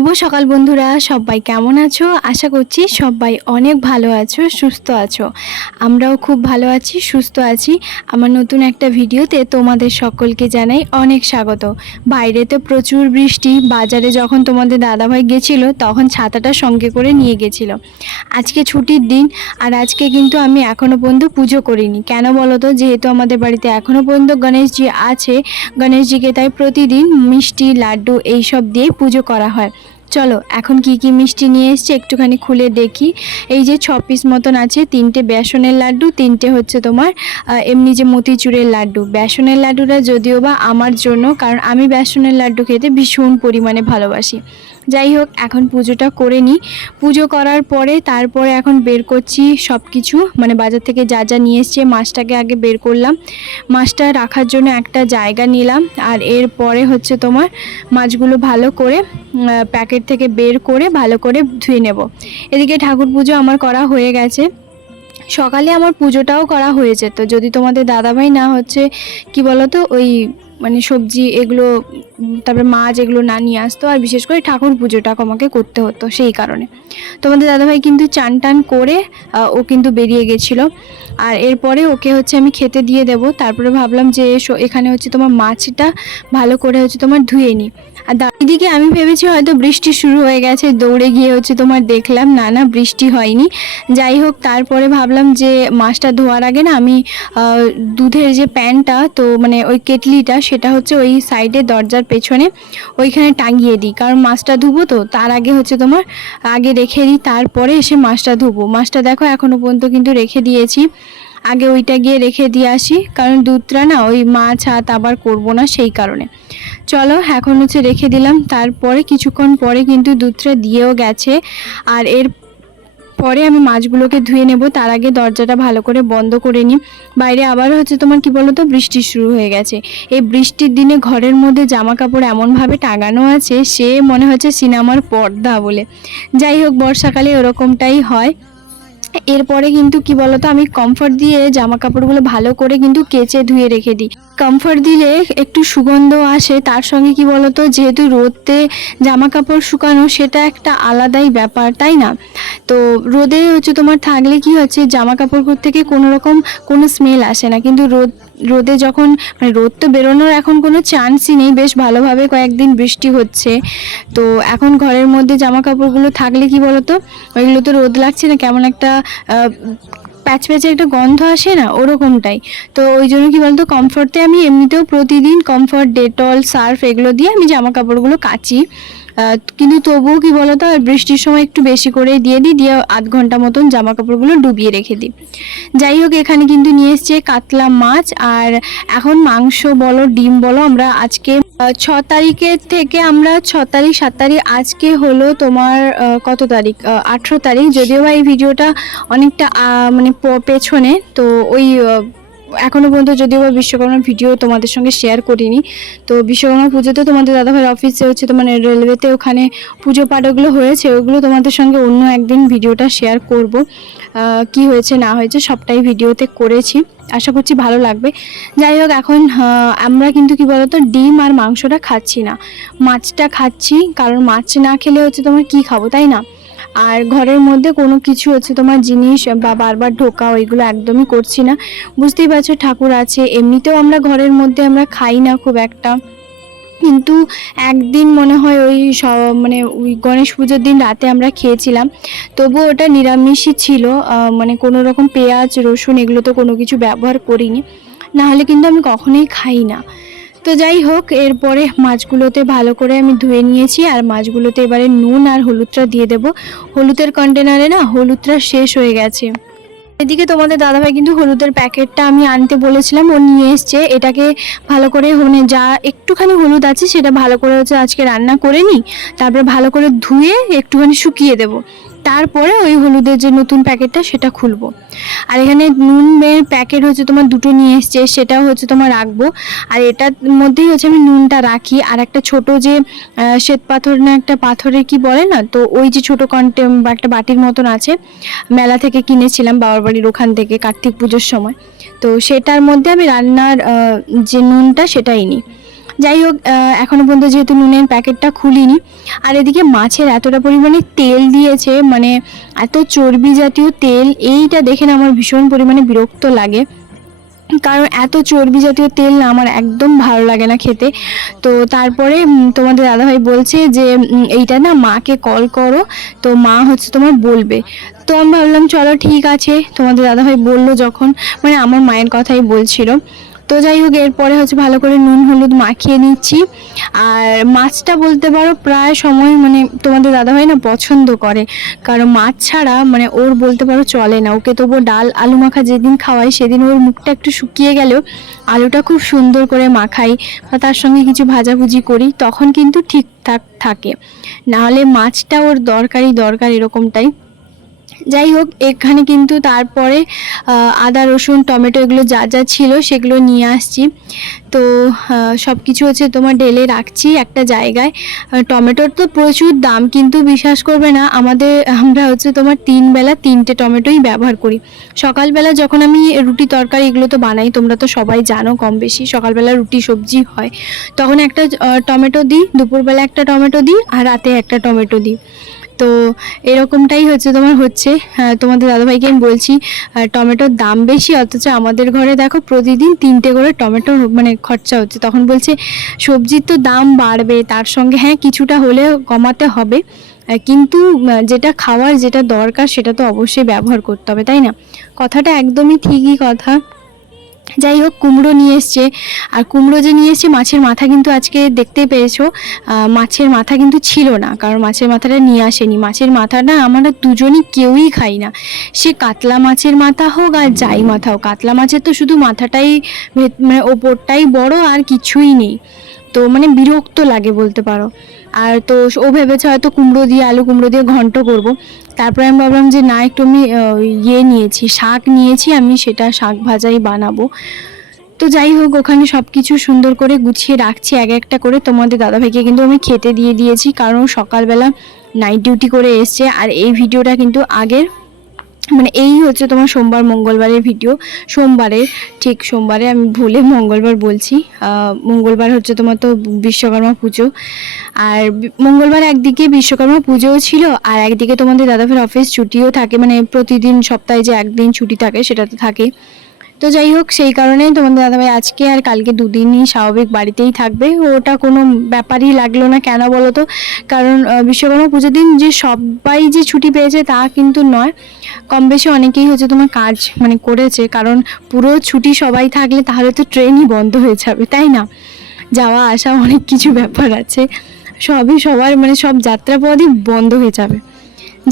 শুভ সকাল বন্ধুরা, সবাই কেমন আছো? আশা করছি সবাই অনেক ভালো আছো, সুস্থ আছো। আমরাও খুব ভালো আছি, সুস্থ আছি। আমার নতুন একটা ভিডিওতে তোমাদের সকলকে জানাই অনেক স্বাগত। বাইরে তো প্রচুর বৃষ্টি। বাজারে যখন তোমাদের দাদাভাই গেছিলো তখন ছাতাটা সঙ্গে করে নিয়ে গেছিলো। আজকে ছুটির দিন, আর আজকে কিন্তু আমি এখনও পর্যন্ত পুজো করিনি। কেন বলো তো? যেহেতু আমাদের বাড়িতে এখনও পর্যন্ত গণেশজি আছে, গণেশজিকে তাই প্রতিদিন মিষ্টি, লাড্ডু এইসব দিয়েই পুজো করা হয়। চলো এখন কি কি মিষ্টি নিয়ে এসছে একটুখানি খুলে দেখি। এই যে 6 পিস মতন আছে, 3টে বেসনের লাড্ডু, 3টে হচ্ছে তোমার এমনি যে মতিচুরের লাড্ডু। বেসনের লাড্ডুটা যদিও বা আমার জন্য, কারণ আমি বেসনের লাড্ডু খেতে ভীষণ পরিমাণে ভালোবাসি। যাই হোক, এখন পুজোটা করে নিই। পুজো করার পরে তারপরে এখন বের করছি সব কিছু, মানে বাজার থেকে যা যা নিয়ে এসছে। মাছটাকে আগে বের করলাম, মাছটা রাখার জন্য একটা জায়গা নিলাম। আর এরপরে হচ্ছে তোমার মাছগুলো ভালো করে প্যাকেট থেকে বের করে ভালো করে ধুয়ে নেব। এদিকে ঠাকুর পুজো আমার করা হয়ে গেছে। সকালে আমার পুজোটাও করা হয়ে যেত যদি তোমাদের দাদাভাই না হচ্ছে কি বলতো, ওই মানে সবজি এগুলো, তারপরে মাছ এগুলো না নিয়ে আসতো। আর বিশেষ করে ঠাকুর পুজোটা আমাকে করতে হতো, সেই কারণে তোমাদের দাদাভাই কিন্তু চান টান করে ও কিন্তু বেরিয়ে গেছিলো। আর এরপরে ওকে হচ্ছে আমি খেতে দিয়ে দেব। তারপরে ভাবলাম যে এখানে হচ্ছে তোমার মাছটা ভালো করে হচ্ছে তোমার ধুয়ে নিই। আর এদিকে আমি ভেবেছি হয়তো বৃষ্টি শুরু হয়ে গেছে, দৌড়ে গিয়ে হচ্ছে তোমার দেখলাম না বৃষ্টি হয়নি। যাই হোক, তারপরে ভাবলাম যে মাছটা ধোয়ার আগে না আমি দুধের যে প্যানটা, তো মানে ওই কেটলিটা, সেটা হচ্ছে ওই সাইডে দরজার পেছনে ওইখানে টাঙিয়ে দিই। কারণ মাছটা ধুবো, তো তার আগে হচ্ছে তোমার আগে রেখে দিই, তারপরে এসে মাছটা ধুবো। মাছটা দেখো এখনও পর্যন্ত কিন্তু রেখে দিয়েছি। আগে ওইটা গিয়ে রেখে দিয়ে আসি, কারণ দুধটা না ওই মাছ হাত আবার করবো না, সেই কারণে। চলো এখন হচ্ছে রেখে দিলাম। তারপরে কিছুক্ষণ পরে কিন্তু দুধটা দিয়েও গেছে। আর এর পরে আমি মাছগুলোকে ধুয়ে নেব। তার আগে দরজাটা ভালো করে বন্ধ করে নিই। বাইরে আবার হচ্ছে তোমার কি বলতো, বৃষ্টি শুরু হয়ে গেছে। এই বৃষ্টির দিনে ঘরের মধ্যে জামা কাপড় এমনভাবে টাঙানো আছে, সে মনে হচ্ছে সিনেমার পর্দা বলে। যাই হোক, বর্ষাকালে ওরকমটাই হয়। এরপরে কিন্তু কি বলতো, আমি কমফর্ট দিয়ে জামা কাপড়গুলো ভালো করে কিন্তু কেচে ধুয়ে রেখে দিই। কমফর্ট দিলে একটু সুগন্ধ আসে, তার সঙ্গে কি বলতো, যেহেতু রোদে জামা কাপড় শুকানো সেটা একটা আলাদাই ব্যাপার, তাই না? তো রোদে হচ্ছে তোমার থাকলে কি হচ্ছে, জামা কাপড় থেকে কোনো রকম কোনো স্মেল আসে না। কিন্তু রোদে যখন, মানে রোদ তো বেরোনোর এখন কোনো চান্সই নেই, বেশ ভালোভাবে কয়েকদিন বৃষ্টি হচ্ছে। তো এখন ঘরের মধ্যে জামা কাপড়গুলো থাকলে কি বলতো, ওইগুলো তো রোদ লাগছে না, কেমন একটা প্যাচ প্যাচে একটা গন্ধ আসে না, ওরকমটাই। তো ওই জন্য কি বলতো, কমফর্টে আমি এমনিতেও প্রতিদিন কমফর্ট, ডেটল, সার্ফ এগুলো দিয়ে আমি জামা কাপড়গুলো কাচি। কিন্তু তবুও কি বলতো, বৃষ্টির সময় একটু বেশি করে দিয়ে আধ ঘন্টা মতন জামা কাপড়গুলো ডুবিয়ে রেখে দিই। যাই হোক, এখানে কিন্তু নিয়ে এসছে কাতলা মাছ। আর এখন মাংস বলো, ডিম বলো, আমরা আজকে 6 তারিখের থেকে আমরা 6 তারিখ 7 তারিখ, আজকে হলো তোমার কত তারিখ, 18 তারিখ। যদিও বা এই ভিডিওটা অনেকটা মানে পেছনে, তো ওই এখনও পর্যন্ত যদিও বা বিশ্বকর্মার ভিডিও তোমাদের সঙ্গে শেয়ার করিনি। তো বিশ্বকর্মা পুজোতে তোমাদের দাদাভাইয়ের অফিসে হচ্ছে তোমার রেলওয়েতে ওখানে পুজো পাঠ ওগুলো হয়েছে, ওগুলো তোমাদের সঙ্গে অন্য একদিন ভিডিওটা শেয়ার করব। কি হয়েছে না হয়েছে সবটাই ভিডিওতে করেছি, আশা করছি ভালো লাগবে। যাই হোক, এখন আমরা কিন্তু কি বলতো, ডিম আর মাংসটা খাচ্ছি না, মাছটা খাচ্ছি। কারণ মাছ না খেলে হচ্ছে তোমার কি খাবো, তাই না? আর ঘরের মধ্যে কোনো কিছু হচ্ছে তোমার জিনিস বা বারবার ঢোকা, ওইগুলো একদমই করছি না। বুঝতেই পারছো, ঠাকুর আছে, এমনিতেও আমরা ঘরের মধ্যে আমরা খাই না খুব একটা। কিন্তু একদিন মনে হয় ওই মানে ওই গণেশ পুজোর দিন রাতে আমরা খেয়েছিলাম, তবুও ওটা নিরামিষই ছিল। মানে কোনো রকম পেঁয়াজ, রসুন এগুলো তো কোনো কিছু ব্যবহার করিনি, না হলে কিন্তু আমি কখনোই খাই না। তো যাই হোক, এরপরে মাছগুলোতে ভালো করে আমি ধুয়ে নিয়েছি। আর মাছগুলোতে এবারে নুন আর হলুদটা দিয়ে দেব। হলুদের কন্টেনারে না হলুদটা শেষ হয়ে গেছে। এদিকে তোমাদের দাদাভাই কিন্তু হলুদের প্যাকেটটা আমি আনতে বলেছিলাম, ও নিয়ে এসছে। এটাকে ভালো করে মানে যা একটুখানি হলুদ আছে সেটা ভালো করে হচ্ছে আজকে রান্না করে নিই। তারপরে ভালো করে ধুয়ে একটুখানি শুকিয়ে দেব, তারপরে ওই হলুদের যে নতুন প্যাকেটটা সেটা খুলবো। আর এখানে নুনের প্যাকেট হচ্ছে তোমার 2টো নিয়ে এসছে, সেটাও হচ্ছে তোমার রাখবো। আর এটার মধ্যেই হচ্ছে আমি নুনটা রাখি। আর একটা ছোট যে শ্বেত পাথর না একটা পাথরের কি বলে না, তো ওই যে ছোটো বা একটা বাটির মতন আছে, মেলা থেকে কিনেছিলাম বাবার বাড়ির ওখান থেকে কার্তিক পুজোর সময়। তো সেটার মধ্যে আমি রান্নার যে নুনটা সেটাই নিই। যাই হোক, এখনো পর্যন্ত যেহেতু নুনের প্যাকেটটা খুলিনি। আর এদিকে মাছের এতটা পরিমাণে তেল দিয়েছে, মানে এত চর্বি জাতীয় তেল, এইটা দেখে না আমার ভীষণ পরিমাণে বিরক্ত লাগে। কারণ এত চর্বি জাতীয় তেল না আমার একদম ভালো লাগে না খেতে। তো তারপরে তোমাদের দাদাভাই বলছে যে এইটা না মাকে কল করো, তো মা হচ্ছে তোমার বলবে। তো আমি ভাবলাম চলো ঠিক আছে, তোমাদের দাদাভাই বললো যখন, মানে আমার মায়ের কথাই বলছিল। তো যাই হোক, এরপরে হচ্ছে ভালো করে নুন হলুদ মাখিয়ে নিচ্ছি। আর মাছটা বলতে পারো প্রায় সময় মানে তোমাদের দাদাভাই না পছন্দ করে, কারণ মাছ ছাড়া মানে ওর বলতে পারো চলে না। ওকে তবুও ডাল আলু মাখা যেদিন খাওয়াই সেদিন ওর মুখটা একটু শুকিয়ে গেলেও আলুটা খুব সুন্দর করে মাখাই বা তার সঙ্গে কিছু ভাজাভুজি করি, তখন কিন্তু ঠিকঠাক থাকে। নাহলে মাছটা ওর দরকারি এরকমটাই। যাই হোক, এখানে কিন্তু তারপরে আদা রসুন টমেটো এগুলো যা যা ছিল সেগুলো নিয়ে আসছি। তো সব কিছু হচ্ছে তোমার ঢেলে রাখছি একটা জায়গায়। টমেটোর তো প্রচুর দাম, কিন্তু বিশ্বাস করবে না আমরা হচ্ছে তোমার 3 বেলা 3টে টমেটোই ব্যবহার করি। সকালবেলা যখন আমি রুটি তরকারি এগুলো তো বানাই, তোমরা তো সবাই জানো কম বেশি সকালবেলা রুটি সবজি হয়, তখন একটা টমেটো দিই, দুপুরবেলা একটা টমেটো দিই, আর রাতে একটা টমেটো দিই। তো এরকমটাই হচ্ছে তোমার হচ্ছে। তোমাদের দাদাভাইকে আমি বলছি টমেটোর দাম বেশি, অথচ আমাদের ঘরে দেখো প্রতিদিন 3টে করে টমেটো মানে খরচা হচ্ছে। তখন বলছে সবজির তো দাম বাড়বে, তার সঙ্গে হ্যাঁ কিছুটা হলেও কমাতে হবে, কিন্তু যেটা খাওয়ার যেটা দরকার সেটা তো অবশ্যই ব্যবহার করতে হবে, তাই না? কথাটা একদমই ঠিকই কথা। যাই হোক, কুমড়ো নিয়ে এসছে। আর কুমড়ো যে নিয়ে এসছে, মাছের মাথা কিন্তু আজকে দেখতেই পেয়েছো মাছের মাথা কিন্তু ছিল না, কারণ মাছের মাথাটা নিয়ে আসেনি। মাছের মাথাটা আমরা দুজনই কেউই খাই না, সে কাতলা মাছের মাথা হোক আর যাই মাথা হোক। কাতলা মাছের তো শুধু মাথাটাই মানে ওপরটাই বড়, আর কিছুই নেই। তো মানে বিরক্ত লাগে বলতে পারো। আর তো ও ভেবেছে হয়তো কুমড়ো দিয়ে আলু কুমড়ো দিয়ে ঘন্ট করব। তারপরে আমি ভাবলাম যে না, একটু আমি নিয়েছি, শাক নিয়েছি, আমি সেটা শাক ভাজাই বানাবো। তো যাই হোক, ওখানে সব কিছু সুন্দর করে গুছিয়ে রাখছি এক একটা করে। তোমাদের দাদাভাইকে কিন্তু আমি খেতে দিয়ে দিয়েছি, কারণ সকালবেলা নাইট ডিউটি করে এসছে। আর এই ভিডিওটা কিন্তু আগের মানে এই হচ্ছে তোমার সোমবার মঙ্গলবারের ভিডিও। ঠিক সোমবারে, আমি ভুলে মঙ্গলবার বলছি। মঙ্গলবার হচ্ছে তোমার তো বিশ্বকর্মা পুজো। আর মঙ্গলবার একদিকে বিশ্বকর্মা পুজোও ছিল, আর একদিকে তোমাদের দাদাভাইয়ের অফিস ছুটিও থাকে, মানে প্রতিদিন সপ্তাহে যে একদিন ছুটি থাকে সেটা তো থাকে। তো যাই হোক, সেই কারণে তোমাদের দাদাভাই আজকে আর কালকে দুদিনই স্বাভাবিক বাড়িতেই থাকবে। ওটা কোনো ব্যাপারই লাগলো না, কেন বলো তো? কারণ বিশ্বকর্মা পুজোর দিন যে সবাই যে ছুটি পেয়েছে তা কিন্তু নয়, কম বেশি অনেকেই হচ্ছে তোমার কাজ মানে করেছে। কারণ পুরো ছুটি সবাই থাকলে তাহলে তো ট্রেনই বন্ধ হয়ে যাবে, তাই না? যাওয়া আসা অনেক কিছু ব্যাপার আছে, সবই সবার মানে সব যাত্রাপথই বন্ধ হয়ে যাবে।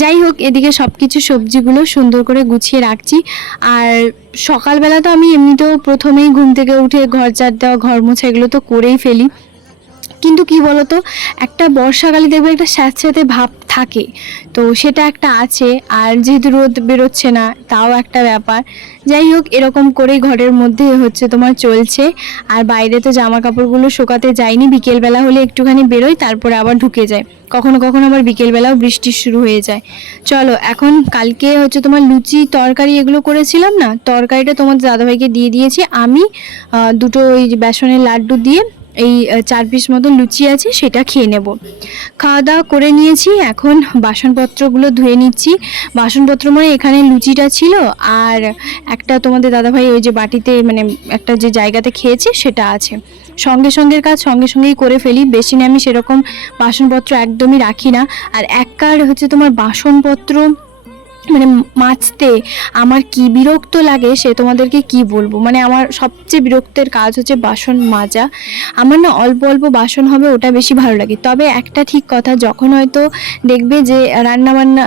যাই হোক, এদিকে সব কিছু সবজিগুলো সুন্দর করে গুছিয়ে রাখছি। আর সকালবেলা তো আমি এমনিতেও প্রথমেই ঘুম থেকে উঠে ঘর ঝাড় দেওয়া ঘর মোছা এগুলো তো করেই ফেলি, কিন্তু কি বলতো, একটা বর্ষাকালে দেখবে একটা স্যাঁতস্যাঁতে ভাব থাকে, তো সেটা একটা আছে। আর যেহেতু রোদ বেরোচ্ছে না, তাও একটা ব্যাপার। যাই হোক, এরকম করেই ঘরের মধ্যে হচ্ছে তোমার চলছে। আর বাইরে তো জামা কাপড়গুলো শোকাতে যায়নি, বিকেলবেলা হলে একটুখানি বেরোয়, তারপরে আবার ঢুকে যায়। কখনো কখনো আবার বিকেলবেলাও বৃষ্টি শুরু হয়ে যায়। চলো, এখন কালকে হচ্ছে তোমার লুচি তরকারি এগুলো করেছিলাম না, তরকারিটা তোমার দাদাভাইকে দিয়ে দিয়েছি আমি। দুটো ওই বেসনের লাড্ডু দিয়ে এই 4 পিস মতো লুচি আছে, সেটা খেয়ে নেব। খাওয়া দাওয়া করে নিয়েছি, এখন বাসনপত্রগুলো ধুয়ে নিচ্ছি। বাসনপত্র মানে এখানে লুচিটা ছিল, আর একটা তোমাদের দাদাভাই ওই যে বাটিতে মানে একটা যে জায়গাতে খেয়েছে সেটা আছে। সঙ্গের কাজ সঙ্গেই করে ফেলি, বেশি না আমি সেরকম বাসনপত্র একদমই রাখি না। আর এক কার হচ্ছে তোমার বাসনপত্র মানে মাজতে আমার কি বিরক্ত লাগে সে তোমাদেরকে কি বলবো। মানে আমার সবচেয়ে বিরক্তের কাজ হচ্ছে বাসন মাজা। আমার না অল্প অল্প বাসন হবে ওটা বেশি ভালো লাগে। তবে একটা ঠিক কথা, যখন হয়তো দেখবে যে রান্না বান্না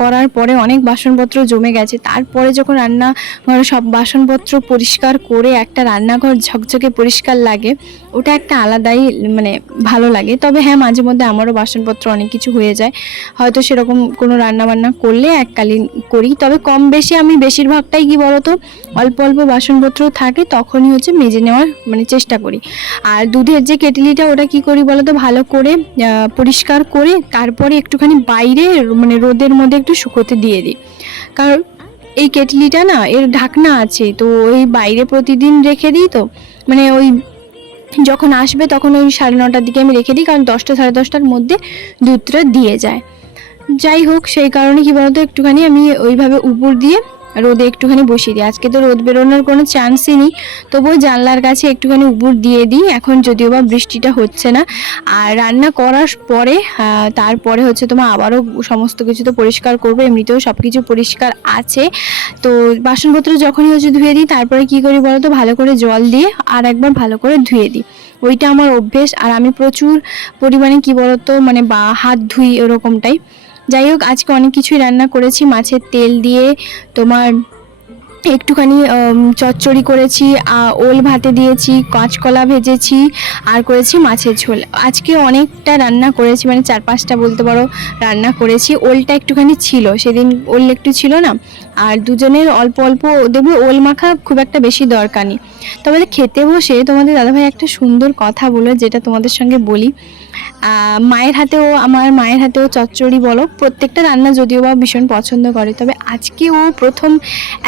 করার পরে অনেক বাসনপত্র জমে গেছে, তারপরে যখন রান্নাঘরে সব বাসনপত্র পরিষ্কার করে একটা রান্নাঘর ঝকঝকে পরিষ্কার লাগে, ওটা একটা আলাদাই মানে ভালো লাগে। তবে হ্যাঁ, মাঝে মধ্যে আমারও বাসনপত্র অনেক কিছু হয়ে যায়, হয়তো সেরকম কোনো রান্নাবান্না করলে এককালীন করি। তবে কম বেশি আমি বেশিরভাগটাই কি বলতো, অল্প অল্প বাসনপত্র থাকে তখনই হচ্ছে মেজে নেওয়ার মানে চেষ্টা করি। আর দুধের যে কেটলিটা ওটা কি করি বলতো, ভালো করে পরিষ্কার করে তারপরে একটুখানি বাইরে মানে রোদের মধ্যে একটু শুকোতে দিয়ে দিই। কারণ এই কেটলিটা না এর ঢাকনা আছে, তো ওই বাইরে প্রতিদিন রেখে দিই, তো মানে ওই যখন আসবে তখন ওই 9:30টার দিকে আমি রেখে দিই, কারণ 10টা 10:30টার মধ্যে দুধটা দিয়ে যায়। যাই হোক, সেই কারণে কী বলতো একটুখানি আমি ওইভাবে উপর দিয়ে রোদে একটুখানি বসিয়ে দিই। আজকে তো রোদ বেরোনোর কোনো চান্সই নেই, তবুও জানলার কাছে একটুখানি উপর দিয়ে দিই। এখন যদিও বা বৃষ্টিটা হচ্ছে না। আর রান্না করার পরে তারপরে হচ্ছে তোমার আবারও সমস্ত কিছু তো পরিষ্কার করবো, এমনিতেও সব কিছু পরিষ্কার আছে। তো বাসনপত্র যখনই হচ্ছে ধুয়ে দিই, তারপরে কী করি বলো তো, ভালো করে জল দিয়ে আর একবার ভালো করে ধুয়ে দিই। ওইটা আমার অভ্যেস। আর আমি প্রচুর পরিমাণে কী বলতো মানে হাত ধুই ওরকমটাই। যাই হোক, আজকে অনেক কিছুই রান্না করেছি। মাছের তেল দিয়ে তোমার একটুখানি চচ্চড়ি করেছি, ওল ভাতে দিয়েছি, কাঁচকলা ভেজেছি, আর করেছি মাছের ঝোল। আজকে অনেকটা রান্না করেছি, মানে 4-5টা বলতে পারো রান্না করেছি। ওলটা একটুখানি ছিল, সেদিন ওল একটু ছিল না। আর দুজনের অল্প অল্প দেখবে, ওল মাখা খুব একটা বেশি দরকার নেই। তবে খেতে বসে তোমাদের দাদাভাই একটা সুন্দর কথা বলে, যেটা তোমাদের সঙ্গে বলি। আমার মায়ের হাতেও চচ্চড়ি বলো, প্রত্যেকটা রান্না যদিও বা ভীষণ পছন্দ করে, তবে আজকে ও প্রথম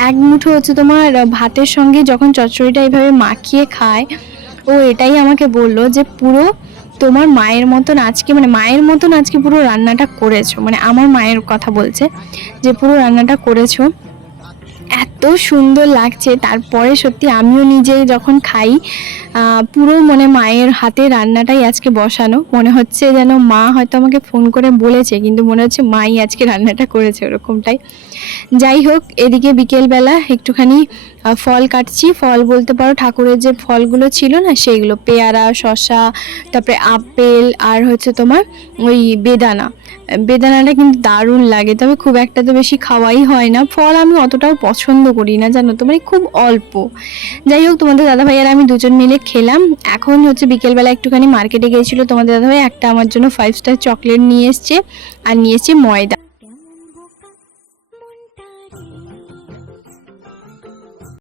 এক মুঠো হচ্ছে তোমার ভাতের সঙ্গে যখন চচ্চড়িটা এইভাবে মাখিয়ে খায়, ও এটাই আমাকে বললো যে পুরো তোমার মায়ের মতন আজকে, মানে মায়ের মতন আজকে পুরো রান্নাটা করেছো। মানে আমার মায়ের কথা বলছে যে পুরো রান্নাটা করেছো, এত সুন্দর লাগছে। তারপরে সত্যি আমিও নিজেই যখন খাই, পুরো মানে মায়ের হাতে রান্নাটাই আজকে বসানো। মনে হচ্ছে যেন মা হয়তো আমাকে ফোন করে বলেছে, কিন্তু মনে হচ্ছে মাই আজকে রান্নাটা করেছে, ওরকমটাই। যাই হোক, এদিকে বিকেলবেলা একটুখানি ফল কাটছি। ফল বলতে পারো ঠাকুরের যে ফলগুলো ছিল না, সেইগুলো পেয়ারা, শসা, তারপরে আপেল, আর হচ্ছে তোমার ওই বেদানাটা কিন্তু দারুণ লাগে, তবে খুব একটা তো বেশি খাওয়াই হয় না। ফল আমি অতটাও পছন্দ করি না, জানো তো, মানে খুব অল্প। যাই হোক, তোমাদের দাদাভাই আর আমি দুজন মিলে খেলাম। এখন হচ্ছে বিকেলবেলা একটুখানি মার্কেটে গিয়েছিল তোমাদের দাদাভাই, একটা আমার জন্য 5 স্টার চকলেট নিয়ে এসছে, আর নিয়েছে ময়দা।